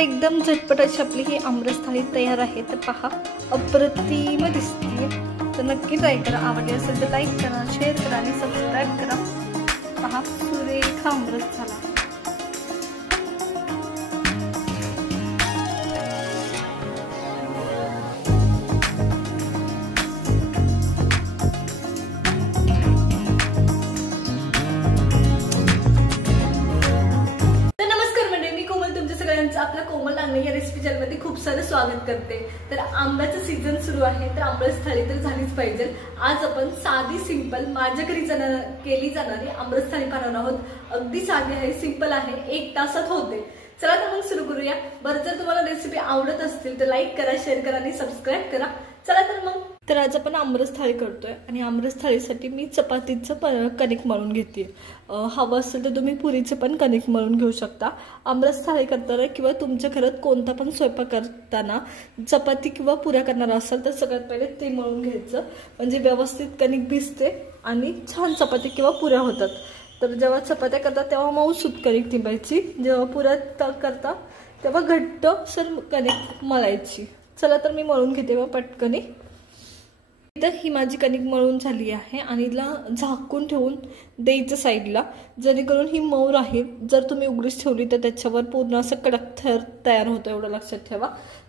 एकदम झटपट अशी आपली ही आमरस थाळी तयार आहे। तर पहा अप्रतिम दिसते। तर नक्की ट्राय करा। आवडली असेल तर लाईक करा, शेअर करा आणि सबस्क्राईब करा। पहा सुरेख आमरस झाला। आपल्या कोमल नांगणे या रेसिपी चॅनलमध्ये खूप सारं स्वागत करते। तर आंब्याचं सीझन सुरू आहे, तर आमरस थाळी तर झालीच पाहिजे। आज आपण साधी सिंपल माझ्या घरी केली जाणारी आमरस थाळी बनवणार आहोत। अगदी साधी आहे, सिंपल आहे, 1 तासात होते। चला तर मग सुरू करूया। बरं, जर तुम्हाला रेसिपी आवडत असतील तर लाईक करा, शेअर करा आणि सबस्क्राईब करा। चला तर मग। तर आज आपण आमरस थाळी करतोय आणि आमरस थाळीसाठी मी चपातीचं कणिक मळून घेते। हवं असेल तर तुम्ही पुरीचं पण कणिक मळून घेऊ शकता। आमरस थाळी करताना किंवा तुमच्या घरात कोणता पण स्वयंपाक करताना चपाती किंवा पुऱ्या करणार असाल तर सगळ्यात पहिले ते मळून घ्यायचं, म्हणजे व्यवस्थित कणिक भिजते आणि छान चपाती किंवा पुऱ्या होतात। तर जेव्हा चपात्या करतात तेव्हा मऊसूत कणिक तिंबायची, जेव्हा पुऱ्या करता तेव्हा घट्ट सर कणिक मळायची। चला तर मी मळून घेते व पटकनी। तर ही माझी कणिक मळून झाली आहे आणि हिला झाकून ठेवून द्यायचं साईडला, जेणेकरून ही मऊ राहील। जर तुम्ही उघडीच ठेवली तर त्याच्यावर पूर्ण असं कडक थर तयार होतो, एवढं लक्षात ठेवा।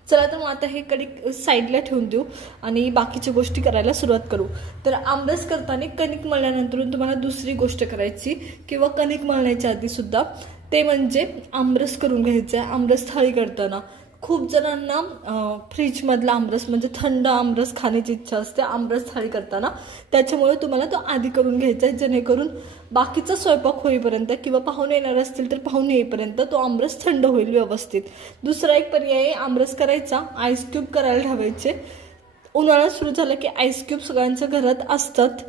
चला तर मग आता हे कणिक साईडला ठेवून देऊ आणि बाकीच्या गोष्टी करायला सुरुवात करू। तर आमरस करताना कणिक मळल्यानंतर तुम्हाला दुसरी गोष्ट करायची किंवा कणिक मळण्याच्या आधी सुद्धा, ते म्हणजे आमरस करून घ्यायचं आहे। आमरस थाळी करताना खूप जणांना फ्रीज मधला आमरस म्हणजे थंड आमरस खाण्याची इच्छा असते आमरस थाळी करताना, त्याच्यामुळे तुम्हाला तो आधी करून घ्यायचा आहे, जेणेकरून बाकीचा स्वयंपाक होईपर्यंत किंवा पाहुणे येणार असतील तर पाहुणे येईपर्यंत तो आमरस थंड होईल व्यवस्थित। दुसरा एक पर्याय आमरस करायचा, आईस क्यूब करायला ठेवायचे। उन्हाळा सुरू झाला की आईस क्यूब सगळ्यांच्या घरात असतात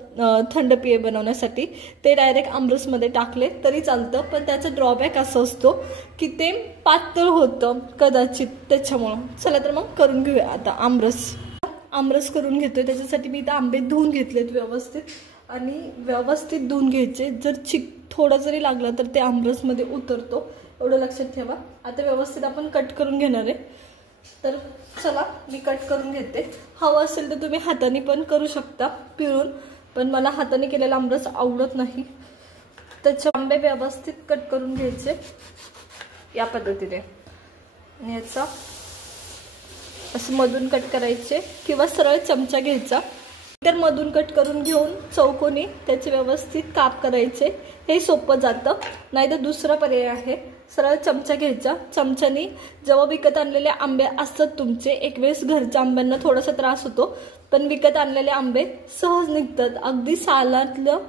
थंड पेय बनवण्यासाठी, ते डायरेक्ट आमरसमध्ये टाकले तरी चालतं। पण त्याचा ड्रॉबॅक असा असतो की ते पातळ होतं कदाचित, त्याच्यामुळं। चला तर मग करून घेऊया आता आमरस करून घेतोय। त्याच्यासाठी मी इथं आंबे धुवून घेतलेत व्यवस्थित आणि व्यवस्थित धुवून घ्यायचे। जर थोडा जरी लागला तर ते आमरसमध्ये उतरतो, एवढं लक्षात ठेवा। आता व्यवस्थित आपण कट करून घेणार आहे। तर चला मी कट करून घेते। हवं असेल तर तुम्ही हाताने पण करू शकता पिळून, पण मला हाताने केलेला आमरस आवडत नाही। त्याचे आंबे व्यवस्थित कट करून घ्यायचे या पद्धतीने आणि याचा असं मधून कट करायचे किंवा सरळ चमचा घ्यायचा। तर मधून कट करून घेऊन चौकोनी त्याचे व्यवस्थित काप करायचे, हे सोपं जातं। नाहीतर दुसरा पर्याय आहे, सरळ चमचा घ्यायचा। चमच्याने जेव्हा विकत आणलेले आंबे असतात तुमचे, एक वेळेस घरच्या आंब्यांना थोडासा त्रास होतो, पण विकत आणलेले आंबे सहज निघतात। अगदी सालातलं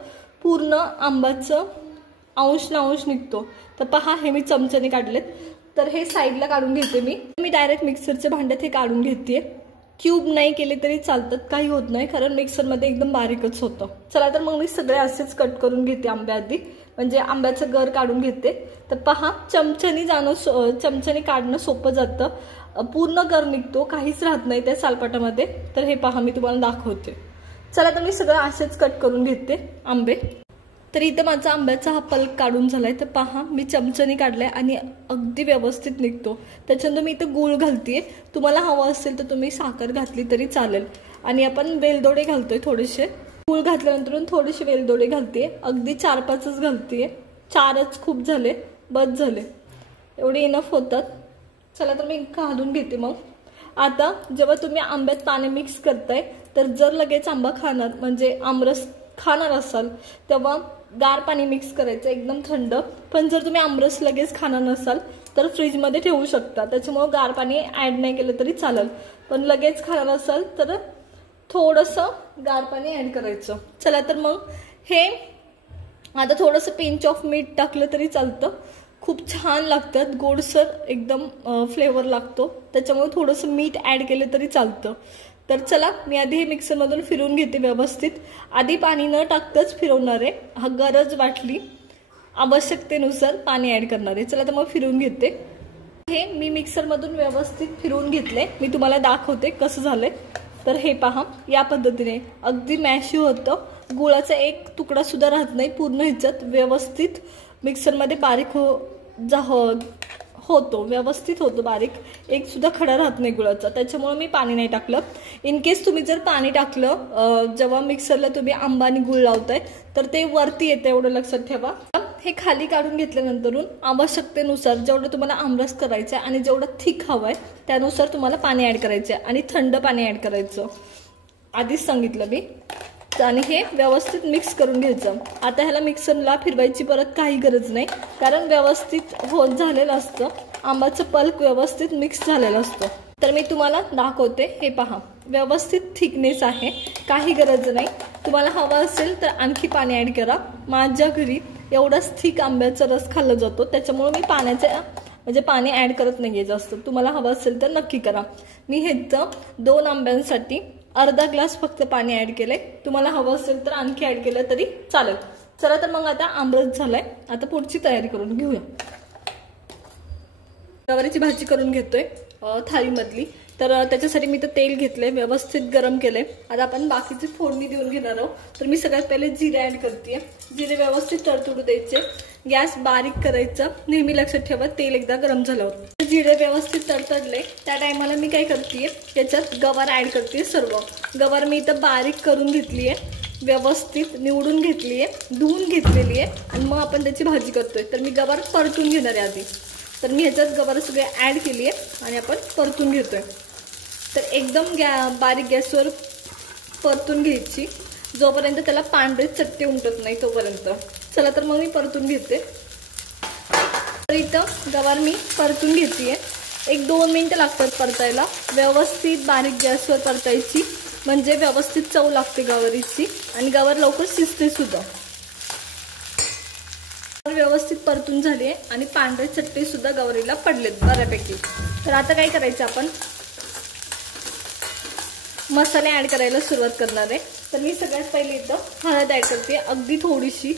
पूर्ण आंब्याचं अंश ना अंश निघतो। तर पहा हे मी चमच्याने काढलेत। तर हे साईडला काढून घेते मी डायरेक्ट मिक्सरच्या भांड्यात हे काढून घेते। क्यूब नाही केले तरी चालतात, काही होत नाही, कारण मिक्सरमध्ये एकदम बारीकच होतं। चला तर मग मी सगळे असेच कट करून घेते आंबे आधी, म्हणजे आंब्याचं गर काढून घेते। तर पहा चमच्याने काढणं सोपं जातं, पूर्ण गर निघतो, काहीच राहत नाही त्या सालपाटामध्ये। तर हे पहा मी तुम्हाला दाखवते। चला तर मी सगळं असेच कट करून घेते आंबे। तर इथं माझा आंब्याचा हा पल्प काढून झालाय। तर पहा मी चमच्याने काढलाय आणि अगदी व्यवस्थित निघतो। त्याच्यानंतर मी इथं गूळ घालतेय, तुम्हाला हवं असेल तर तुम्ही साखर घातली तरी चालेल। आणि आपण वेलदोडे घालतोय थोडेसे, गूळ घातल्यानंतर थोडेसे वेलदोडे घालतेय, अगदी 4-5च घालतेय, 4च खूप झाले, बस झाले, एवढे इनफ होतात। चला तर मी घालून घेते। मग आता जेव्हा तुम्ही आंब्यात पाणी मिक्स करताय, तर जर लगेच आंबा खाणार म्हणजे आमरस खाणार असाल तेव्हा गार पाणी मिक्स करायचं एकदम थंड। पण जर तुम्ही आमरस लगेच खाणार नसाल तर फ्रीजमध्ये ठेवू शकता, त्याच्यामुळे गार पाणी ऍड नाही केलं तरी चालेल। पण लगेच खाणार असाल तर थोडंसं गार पाणी ऍड करायचं। चला तर मग हे आता थोडंसं पिंच ऑफ मीठ टाकलं तरी चालतं, खूप छान लागतात, गोडसर एकदम फ्लेवर लागतो, त्याच्यामुळे थोडंसं मीठ ऍड केलं तरी चालतं। तर चला मी आधी हे मिक्सरमधून फिरवून घेते व्यवस्थित। आधी पाणी न टाकताच फिरवणार आहे, हा गरज वाटली आवश्यकतेनुसार पाणी ऍड करणार आहे। चला तर मग फिरवून घेते। हे मी मिक्सरमधून व्यवस्थित फिरवून घेतले, मी तुम्हाला दाखवते कसं झालंय। तर हे पहा या पद्धतीने अगदी मॅशी होतं, गुळाचा एक तुकडा सुद्धा राहत नाही, पूर्ण ह्याच्यात व्यवस्थित मिक्सरमध्ये बारीक होतो, व्यवस्थित होतो बारीक, एक सुद्धा खडा राहत नाही गुळाचा, त्याच्यामुळे मी पाणी नाही टाकलं. इन केस तुम्ही जर पाणी टाकलं जेव्हा मिक्सरला तुम्ही आंबा आणि गुळ लावताय तर ते वरती येते, एवढं लक्षात ठेवा. हे खाली काढून घेतल्यानंतरून आवश्यकतेनुसार जेवढं तुम्हाला आमरस करायचं आहे आणि जेवढं थिक हवं आहे त्यानुसार तुम्हाला पाणी ॲड करायचं आहे आणि थंड पाणी ॲड करायचं, आधीच सांगितलं मी. आणि हे व्यवस्थित मिक्स करून घ्यायचं. आता ह्याला मिक्सरला फिरवायची परत काही गरज नाही, कारण व्यवस्थित होत झालेलं असतं, आंबाचं पल्प व्यवस्थित मिक्स झालेलं असतं. तर मी तुम्हाला दाखवते, हे पहा व्यवस्थित थिकनेस आहे, काही गरज नाही. तुम्हाला हवं असेल तर आणखी पाणी ॲड करा. माझ्या घरी एवढाच थिक आंब्याचा रस खाल्ला जातो, त्याच्यामुळे मी म्हणजे पाणी ॲड करत नाहीये जास्त. तुम्हाला हवं असेल तर नक्की करा. मी ह्याचं 2 आंब्यांसाठी अर्धा ग्लास फक्त पाणी ॲड केलंय. तुम्हाला हवं असेल तर आणखी ॲड केलं तरी चालेल. चला तर मग आता आमरस झालाय, आता पुढची तयारी करून घेऊया. गवारीची भाजी करून घेतोय थाळीमधली. तर त्याच्यासाठी मी तर तेल घेतलंय, व्यवस्थित गरम केलंय. आता आपण बाकीची फोडणी देऊन घेणार आहोत. तर मी सगळ्यात पहिले जिरे ॲड करते. जिरे व्यवस्थित तडतडू द्यायचे, गॅस बारीक करायचा. नेहमी लक्षात ठेवा तेल एकदा गरम झाल्यावर. जिरे व्यवस्थित तडतडले त्या टायमाला मी काय करते, याच्यात गवार ॲड करते. सर्व गवार मी इथं बारीक करून घेतली आहे, व्यवस्थित निवडून घेतली आहे, धुवून घेतलेली आहे आणि मग आपण त्याची भाजी करतोय. तर मी गवार परतून घेणार आहे आधी. तर मी ह्याच्यात गवार सगळे ॲड केली आहे आणि आपण परतून घेतोय. तर एकदम बारीक गॅसवर परतून घ्यायची, जोपर्यंत त्याला पांढरे चट्टे उमटत नाही तोपर्यंत. चला तर मग मी परतून घेते. तर इथं गवार मी परतून घेते. 1-2 मिनिटं लागतात परतायला. व्यवस्थित बारीक गॅसवर परतायची, म्हणजे व्यवस्थित चव लागते गवारीची आणि गवार लवकर शिजते सुद्धा. व्यवस्थित परतून झाली आणि पांढरे चट्टे सुद्धा गवारीला पडलेत बऱ्यापैकी. तर आता काय करायचं, आपण मसाले ॲड करायला सुरुवात करणार आहे. तर मी सगळ्यात पहिले इथं हळद ॲड करते, अगदी थोडीशी,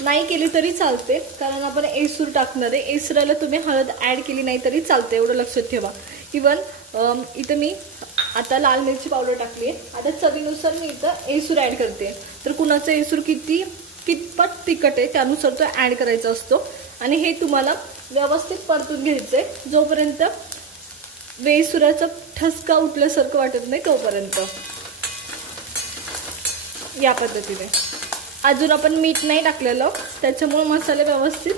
नाही केली तरी चालते कारण आपण एसूर टाकणार आहे. एसराला तुम्ही हळद ॲड केली नाही तरी चालते, एवढं लक्षात ठेवा. इवन इथं मी आता लाल मिरची पावडर टाकली आहे. आता चवीनुसार मी इथं एसूर ॲड करते. तर कुणाचं एसूर कितपत तिखट आहे त्यानुसार तो ॲड करायचा असतो. आणि हे तुम्हाला व्यवस्थित परतून घ्यायचं आहे, जोपर्यंत वेसुराचा ठसका उठल्यासारखं वाटत नाही तोपर्यंत. या पद्धतीने. अजून आपण मीठ नाही टाकलेलं, त्याच्यामुळे मसाले व्यवस्थित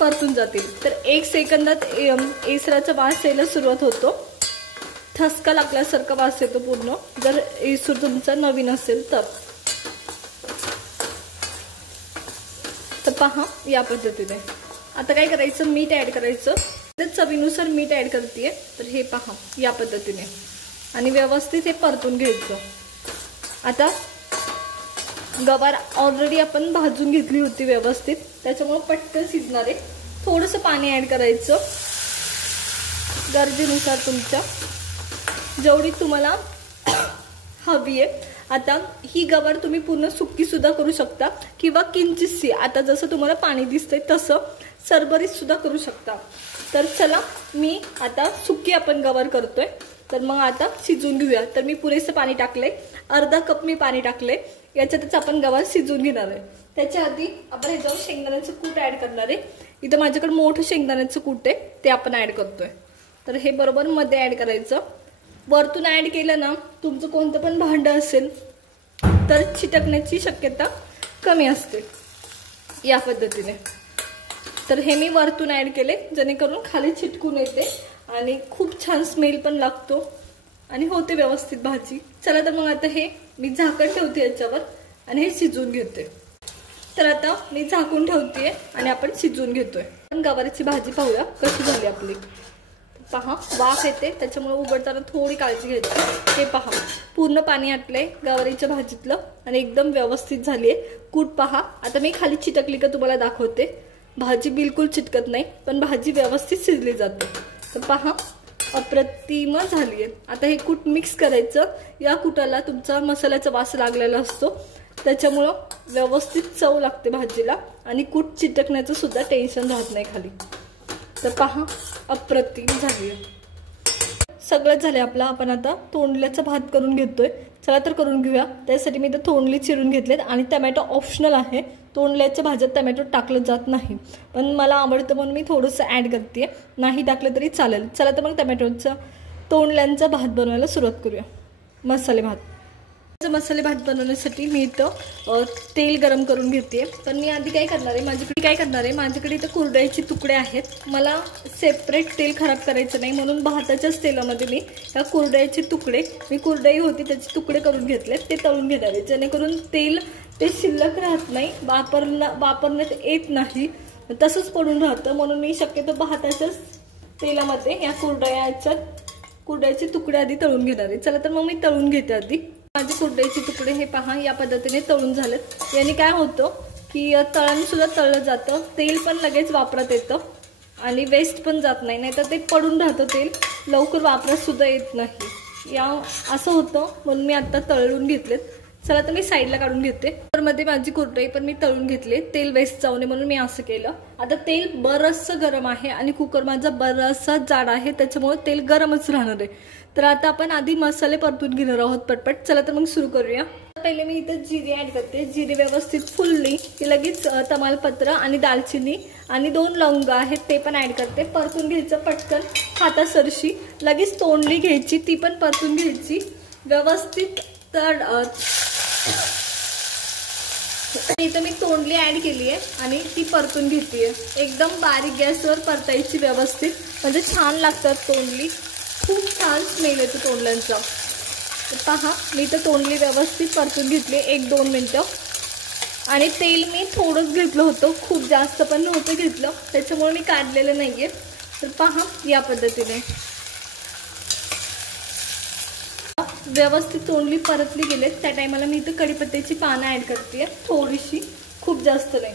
परतून जातील. तर 1 सेकंदात एसराचा वास यायला सुरुवात होतो, ठसका लागल्यासारखा वास येतो पूर्ण, जर एसूर तुमचा नवीन असेल तर. पहा या पद्धतीने. आता काय करायचं, मीठ ॲड करायचं. तर चवीनुसार मीठ ॲड करते. तर हे पहा या पद्धतीने आणि व्यवस्थित हे परतून घ्यायचं. आता गवार ऑलरेडी आपण भाजून घेतली होती व्यवस्थित, त्याच्यामुळे पटकन शिजणार आहे. थोडंसं पाणी ॲड करायचं गरजेनुसार, तुमच्या जेवढी तुम्हाला हवी आहे. आता ही गवार तुम्ही पूर्ण सुक्की सुद्धा करू शकता किंवा किंचितशी, आता जसं तुम्हाला पाणी दिसतंय तसं सरबरीत सुद्धा करू शकता. तर चला मी आता सुक्की आपण गवार करतोय, तर मग आता शिजवून घेऊया. तर मी पुरेसं पाणी टाकलंय, अर्धा कप मी पाणी टाकलंय. याच्यातच आपण गवार शिजवून घेणार आहे. त्याच्या आधी आपण ह्याच्यावर शेंगदाण्याचं कूट ॲड करणार आहे. इथं माझ्याकडे मोठं शेंगदाण्याचं कूट आहे, ते आपण ॲड करतोय. तर हे बरोबर मध्ये ॲड करायचं. वरतून ॲड केलं ना, तुमचं कोणतं पण भांडं असेल तर चिटकण्याची शक्यता कमी असते या पद्धतीने. तर हे मी वरतून ॲड केले, जेणेकरून खाली चिटकून येते आणि खूप छान स्मेल पण लागतो आणि होते व्यवस्थित भाजी. चला तर मग आता हे मी झाकण ठेवते याच्यावर आणि हे शिजवून घेते. तर आता मी झाकून ठेवते आणि आपण शिजवून घेतोय. पण गवारीची भाजी पाहूया कशी झाली आपली. पहा वाफ येते, त्याच्यामुळे उघडताना थोडी काळजी घ्यायची. हे पहा पूर्ण पाणी आटलंय गवारीच्या भाजीतलं आणि एकदम व्यवस्थित झाली आहे. कूट पहा. आता मी खाली चिटकली का तुम्हाला दाखवते. भाजी बिलकुल चिटकत नाही, पण भाजी व्यवस्थित शिजली जाते. तर पहा अप्रतिम झाली आहे. आता हे कूट मिक्स करायचं. या कुटाला तुमचा मसाल्याचा वास लागलेला असतो, त्याच्यामुळं व्यवस्थित चव लागते भाजीला आणि कूट चिटकण्याचं सुद्धा टेन्शन राहत नाही खाली. तर पहा अप्रतिम झाली आहे. सगळं झालं आपलं. आपण आता तोंडल्याचा भात करून घेतोय. चला तर करून घेऊया. त्यासाठी मी तर तोंडली चिरून घेतलेत आणि टमॅटो ऑप्शनल आहे, तोंडल्याच्या भाज्यात टमॅटो टाकलं जात नाही, पण मला आवडतं म्हणून मी थोडंसं ॲड करते, नाही टाकलं तरी चालेल. चला तर मग टमॅटोचा तोंडल्यांचा भात बनवायला सुरुवात करूया. मसाले भात भात बनवण्यासाठी मी इथं तेल गरम करून घेते. पण मी आधी काय करणार आहे, माझ्याकडे इथं कुरडईचे तुकडे आहेत. मला सेपरेट तेल खराब करायचं नाही म्हणून भाताच्याच तेलामध्ये मी या कुरडईचे तुकडे, कुरडई होती त्याचे तुकडे करून घेतले, ते तळून घेणार आहे, जेणेकरून तेल ते शिल्लक राहत नाही, वापरण्यात येत नाही, तसंच पडून राहतं. म्हणून मी शक्यतो भाताच्याच तेलामध्ये या कुरडईचे तुकडे आधी तळून घेणार आहे. चला तर मग मी तळून घेते आधी. माझे कुरडईचे तुकडे हे पहा या पद्धतीने तळून झालेत. याने काय होतं की तळण सुद्धा तळलं जातं, तेल पण लगेच वापरात येतं आणि वेस्ट पण जात नाही, नाहीतर ते पडून राहतं, तेल लवकर वापरात सुद्धा येत नाही. असं होतं म्हणून मी आता तळून घेतलेत. चला तर मी साईडला काढून घेते. मध्ये माझी कुरडई पण मी तळून घेतले, तेल वेस्ट जाऊ नये म्हणून मी असं केलं. आता तेल बरंचसं गरम आहे आणि कुकर माझा बराचसा जाड आहे, त्याच्यामुळे तेल गरमच राहणार आहे. तर आता आपण आधी मसाले परतून घेणार आहोत पटपट. चला तर मग सुरू करूया. पहिले मी इथं जिरे ॲड करते. जिरे व्यवस्थित फुलली की लगेच तमालपत्र आणि दालचिनी आणि 2 लवंग आहेत ते पण ॲड करते. परतून घ्यायचं पटकन हातासरशी, लगेच तोंडली घ्यायची, ती पण परतून घ्यायची व्यवस्थित. तर इथं मी तोंडली ॲड केली आहे आणि ती परतून घेते. एकदम बारीक गॅसवर परतायची व्यवस्थित, म्हणजे छान लागतात तोंडली, खूप छान स्मेल येतो तोंडल्यांचा. पहा मी तर तोंडली व्यवस्थित परतून घेतली 1-2 मिनटं. आणि तेल मी थोडंच घेतलं होतं, खूप जास्त पण नव्हतं घेतलं, त्याच्यामुळे मी काढलेलं नाही आहे. तर पहा या पद्धतीने व्यवस्थित तोंडली परतली गेले. त्या टायमाला मी इथं कढीपत्त्याची पानं ॲड करते, थोडीशी, खूप जास्त नाही.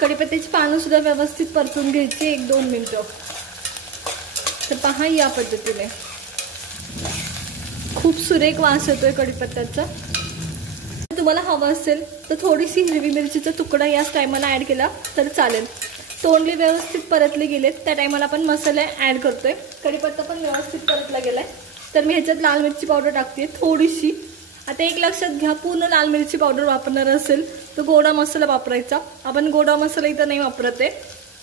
कढीपत्त्याची पानं सुद्धा व्यवस्थित परतून घ्यायची 1-2 मिनटं. तर पहा या पद्धतीने खूप सुरेख वास येतोय कढीपत्त्याचा. तुम्हाला हवं असेल तर थोडीशी हिरवी मिरचीचा तुकडा याच टायमाला ॲड केला तर चालेल. तोंडली व्यवस्थित परतले गेलेत, त्या टायमाला आपण मसाले ॲड करतोय. कढीपत्ता पण व्यवस्थित परतला गेलाय, तर मी ह्याच्यात लाल मिरची पावडर टाकते थोडीशी. आता एक लक्षात घ्या, पूर्ण लाल मिरची पावडर वापरणार असेल तर गोडा मसाला वापरायचा. आपण गोडा मसाला इथं नाही वापरत आहे,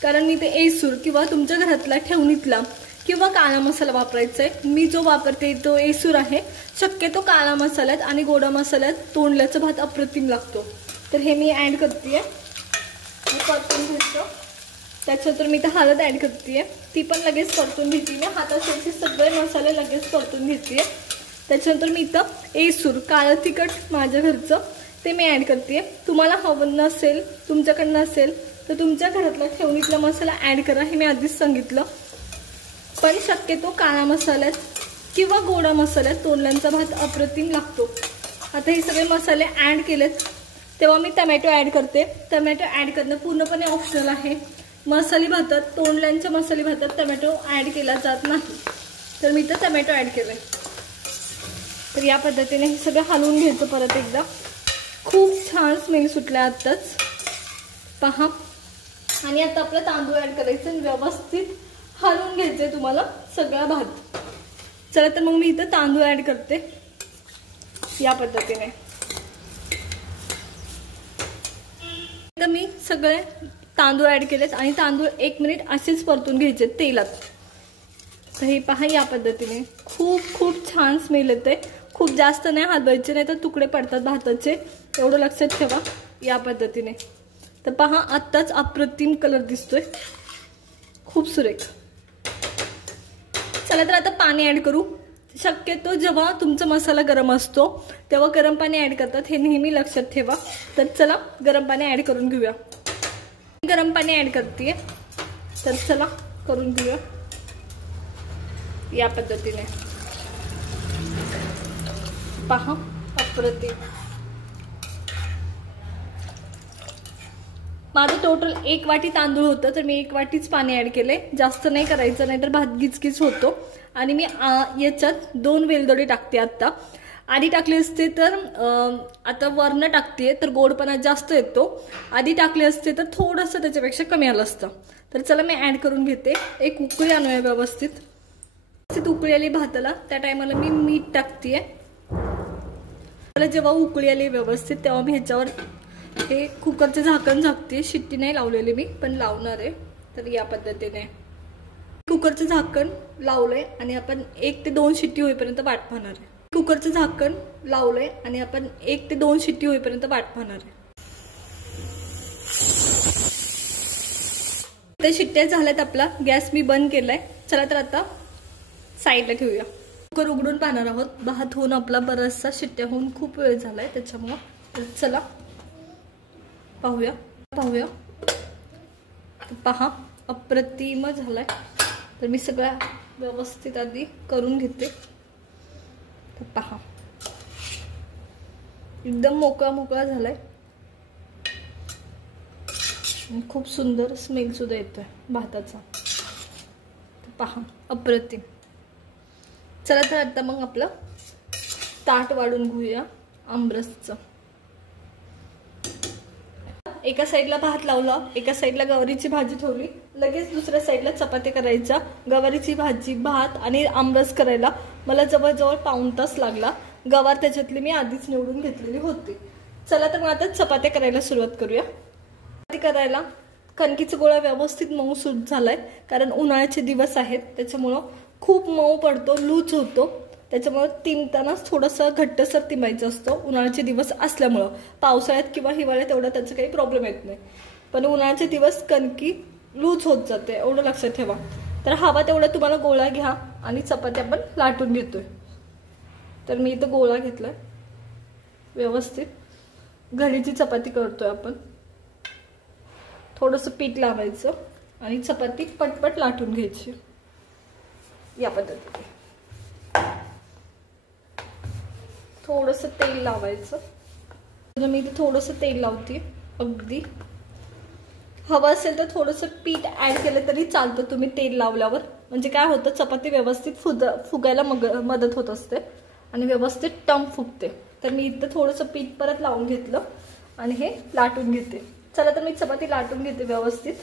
कारण मी ते एसूर किंवा तुमच्या घरातला ठेवणीतला किंवा काळा मसाला वापरायचा आहे. मी जो वापरते तो एसूर आहे. शक्यतो काळा मसाल्यात आणि गोडा मसाल्यात तोंडल्याचा भात अप्रतिम लागतो. तर हे मी ॲड करते, परतून घेतो. त्याच्यानंतर मी इथं हळद ॲड करते, ती पण लगेच परतून घेते. मी हाताचे सगळे मसाले लगेच परतून घेते. त्याच्यानंतर मी इथं एसूर काळं तिखट माझ्या घरचं ते मी ॲड करते. तुम्हाला हवं नसेल, तुमच्याकडे नसेल तर तुमच्या घरातला ठेवणीतला मसाला ॲड करा, हे मी आधीच सांगितलं. पण शक्यतो काळा मसाल्यात किंवा गोडा मसाल्यात तोंडल्यांचा भात अप्रतिम लागतो. आता हे सगळे मसाले ॲड केलेत तेव्हा मी टमॅटो ॲड करते. टमॅटो ॲड करणं पूर्णपणे ऑप्शनल आहे. मसाली भातात, तोंडल्यांच्या मसाली भातात टमॅटो ॲड केला जात नाही, तर मी तर टमॅटो ॲड केले. तर या पद्धतीने हे सगळं हलवून घ्यायचं परत एकदा. खूप छान स्मेल सुटला आत्ताच, पहा. आणि आता आपलं तांदूळ ॲड करायचं आणि व्यवस्थित हलवून घ्यायचंय तुम्हाला सगळा भात. चला तर मग मी इथं तांदूळ ॲड करते या पद्धतीने. तर मी सगळे तांदूळ ॲड केलेत आणि तांदूळ 1 मिनिट असेच परतून घ्यायचे तेलात. तर हे पहा या पद्धतीने खूप खूप छान स्मेल येते. खूप जास्त नाही हलवायचे, नाही तर तुकडे पडतात भाताचे, एवढं लक्षात ठेवा. या पद्धतीने तर पहा आत्ताच अप्रतिम कलर दिसतोय, खूप सुरेख. चला तर आता पाणी ॲड करू. शक्यतो जेव्हा तुमचा मसाला गरम असतो तेव्हा गरम पाणी ॲड करतात, हे नेहमी लक्षात ठेवा. तर चला गरम पाणी ॲड करून घेऊया. गरम पाणी ॲड करते, तर चला करून घेऊया या पद्धतीने. पहा अप्रतिम. माझं टोटल 1 वाटी तांदूळ होतं, तर मी 1 वाटीच पाणी ॲड केले. जास्त नाही करायचं, नाहीतर भात गिचगिच होतो. आणि मी याच्यात 2 वेलदोडे टाकते. आता आधी टाकले असते तर आता वरनं टाकते तर गोडपणा जास्त येतो. आधी टाकले असते तर थोडंसं त्याच्यापेक्षा कमी आलं असतं. तर चला मी ॲड करून घेते. एक उकळी आणूया व्यवस्थित. उकळी आली भाताला त्या टायमाला मी मीठ टाकते. जेव्हा उकळी आली व्यवस्थित तेव्हा मी ह्याच्यावर हे कुकरचं झाकण झाकते, शिट्टी नाही लावलेली मी, पण लावणार आहे. तर या पद्धतीने कुकरचं झाकण लावलंय आणि आपण 1 ते 2 शिट्टी होईपर्यंत वाट पाहणार आहे. कुकरचं झाकण लावलंय आणि आपण 1 ते 2 शिट्टी होईपर्यंत वाट पाहणार आहे. तर शिट्ट्या झाल्यात, आपला गॅस मी बंद केलाय. चला तर आता साईडला ठेवूया. कुकर उघडून पाहणार आहोत. भात होऊन आपला बराचसा शिट्ट्या होऊन खूप वेळ झालाय, त्याच्यामुळं चला पाहूया. पहा अप्रतिम झालाय. तर मी सगळ्या व्यवस्थित आधी करून घेते. तर पहा एकदम मोकळा झालाय. खूप सुंदर स्मेल सुद्धा येतोय भाताचा. पहा अप्रतिम. चला तर आता मग आपलं ताट वाढून घेऊया आमरसचं. एका साईडला भात लावला, एका साईडला गवारीची भाजी ठेवली, लगेच दुसऱ्या साईडला चपाती करायच्या. गवारीची भाजी, भात आणि आमरस करायला मला जवळजवळ पाऊण तास लागला. गवार त्याच्यातली मी आधीच निवडून घेतलेली होती. चला तर मग आता चपात्या करायला सुरुवात करूया. चपाती करायला कणकीचा गोळा व्यवस्थित मऊ सूत झालाय, कारण उन्हाळ्याचे दिवस आहेत, त्याच्यामुळं खूप मऊ पडतो, लूज होतो. त्याच्यामुळे तिंबतानाच थोडंसं घट्टसर तिंबायचं असतं उन्हाळ्याचे दिवस असल्यामुळं. पावसाळ्यात किंवा हिवाळ्यात एवढा त्याचा काही प्रॉब्लेम येत नाही, पण उन्हाळ्याचे दिवस कणकी लूज होत जाते, एवढं लक्षात ठेवा. तर हवा तेवढा तुम्हाला गोळा घ्या आणि चपात्या आपण लाटून घेतोय. तर मी इथं गोळा घेतलाय व्यवस्थित. घडीची चपाती करतोय आपण. थोडंसं पीठ लावायचं आणि चपाती पटपट लाटून घ्यायची या पद्धतीने. थोडंसं तेल लावायचं. मी इथे थोडंसं तेल लावते. अगदी हवं असेल तर थोडंसं पीठ ऍड केलं तरी चालतं तुम्ही तेल लावल्यावर. म्हणजे काय होतं, चपाती व्यवस्थित फुगायला मदत होत असते आणि व्यवस्थित टम फुगते. तर मी इथं थोडंसं पीठ परत लावून घेतलं आणि हे लाटून घेते. चला तर मी चपाती लाटून घेते व्यवस्थित.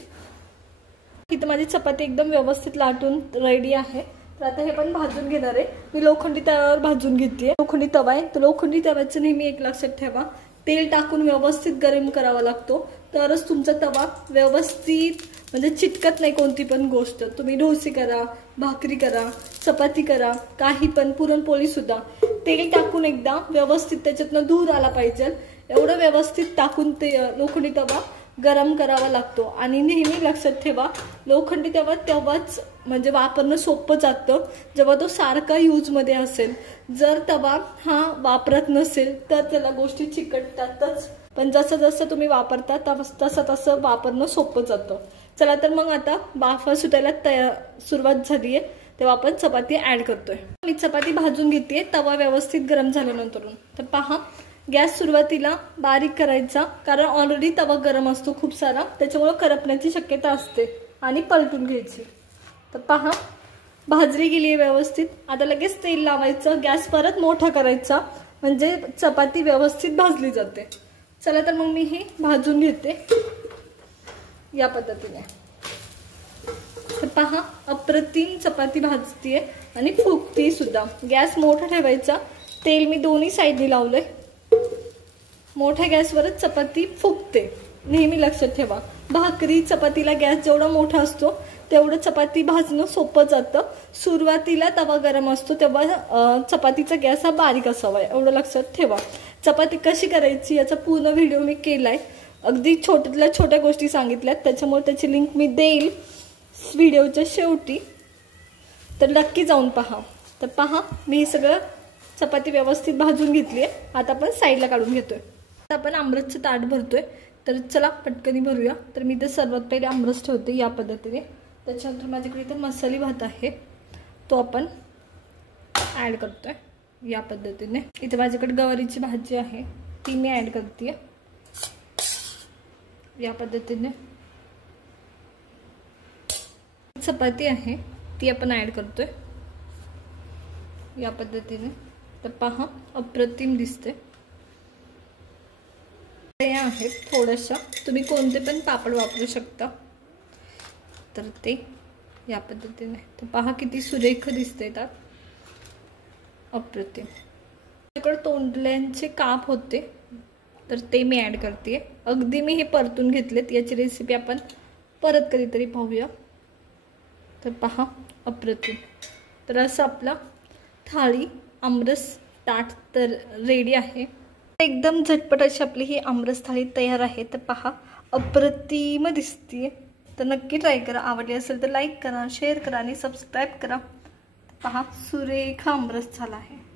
इथं माझी चपाती एकदम व्यवस्थित लाटून रेडी आहे. तर आता हे पण भाजून घेणार आहे. मी लोखंडी तव्यावर भाजून घेते. लोखंडी तवा आहे, तर लोखंडी तव्याचं नेहमी एक लक्षात ठेवा, तेल टाकून व्यवस्थित गरम करावा लागतो, तरच तुमचा तवा व्यवस्थित म्हणजे चिटकत नाही. कोणती पण गोष्ट तुम्ही डोसे करा, भाकरी करा, चपाती करा, काही पण, पुरणपोळी सुद्धा तेल टाकून एकदा व्यवस्थित त्याच्यातनं धूर आला पाहिजे एवढं व्यवस्थित टाकून ते लोखंडी तवा गरम करावा लागतो. आणि नेहमी लक्षात ठेवा, लोखंडी तवा तेव्हाच म्हणजे वापरणं सोपं जातं जेव्हा तो सारखा यूजमध्ये असेल. जर तवा हा वापरत नसेल तर त्याला गोष्टी चिकटतातच, पण जसं जसं तुम्ही वापरता तसं तसं वापरणं सोपं जातं. चला तर मग आता वाफा सुटायला सुरुवात झाली आहे, तेव्हा आपण चपाती ऍड करतोय. मी चपाती भाजून घेते तवा व्यवस्थित गरम झाल्यानंतर. तर पहा गॅस सुरुवातीला बारीक करायचा, कारण ऑलरेडी तवा गरम असतो खूप सारा, त्याच्यामुळे करपण्याची शक्यता असते. आणि पलटून घ्यायची. तर पहा भाजली गेली आहे व्यवस्थित. आता लगेच तेल लावायचं, गॅस परत मोठा करायचा, म्हणजे चपाती व्यवस्थित भाजली जाते. चला तर मग मी हे भाजून घेते या पद्धतीने. तर पहा अप्रतिम चपाती भाजतीये आणि फुगती सुद्धा. गॅस मोठा ठेवायचा. तेल मी दोन्ही साईडनी लावलंय. मोठ्या गॅसवरच चपाती फुगते, नेहमी लक्षात ठेवा. भाकरी चपातीला गॅस जेवढा मोठा असतो तेवढं चपाती भाजणं सोपं जातं. सुरुवातीला तवा गरम असतो तेव्हा चपातीचा गॅस हा बारीक असावा, एवढं लक्षात ठेवा. चपाती कशी करायची याचा पूर्ण व्हिडिओ मी केलाय. अगदी छोट्यातल्या छोट्या गोष्टी सांगितल्यात, त्याच्यामुळे त्याची लिंक मी देईल व्हिडिओच्या शेवटी, तर नक्की जाऊन पहा. तर पहा मी हे सगळं चपाती व्यवस्थित भाजून घेतली आहे. आता आपण साईडला काढून घेतोय. आता आपण आमरसचं ताट भरतोय. तर चला पटकनी भरूया. तर मी इथे सर्वात पहिले आमरस ठेवते या पद्धतीने. त्याच्यानंतर माझ्याकडे इथे मसाली भात आहे, तो आपण ऍड करतोय या पद्धतीने. इथे माझ्याकडे गवारीची भाजी आहे, ती मी ऍड करते या पद्धतीने. चपाती आहे ती आपण ऍड करतोय या पद्धतीने. तर पहा अप्रतिम दिसते. हे आहेत थोडंसं, तुम्ही कोणते पण पापड वापरू शकता. तर ते या पद्धतीने. तर पहा किती सुरेख दिसते त्यात, अप्रतिम. माझ्याकडे तोंडल्यांचे काप होते, तर ते मी ॲड करते. अगदी मी हे परतून घेतलेत. याची रेसिपी आपण परत कधीतरी पाहूया. तर पहा, अप्रतिम. तर असं आपला थाळी आमरस ताट तर रेडी आहे. एकदम झटपट अशी आपली ही आमरस थाळी तयार आहे. तर पहा, अप्रतिम दिसते. तर नक्की ट्राय करा. आवडली असेल तर लाईक करा, शेअर करा आणि सबस्क्राईब करा. पहा, सुरेख आमरस झाला आहे.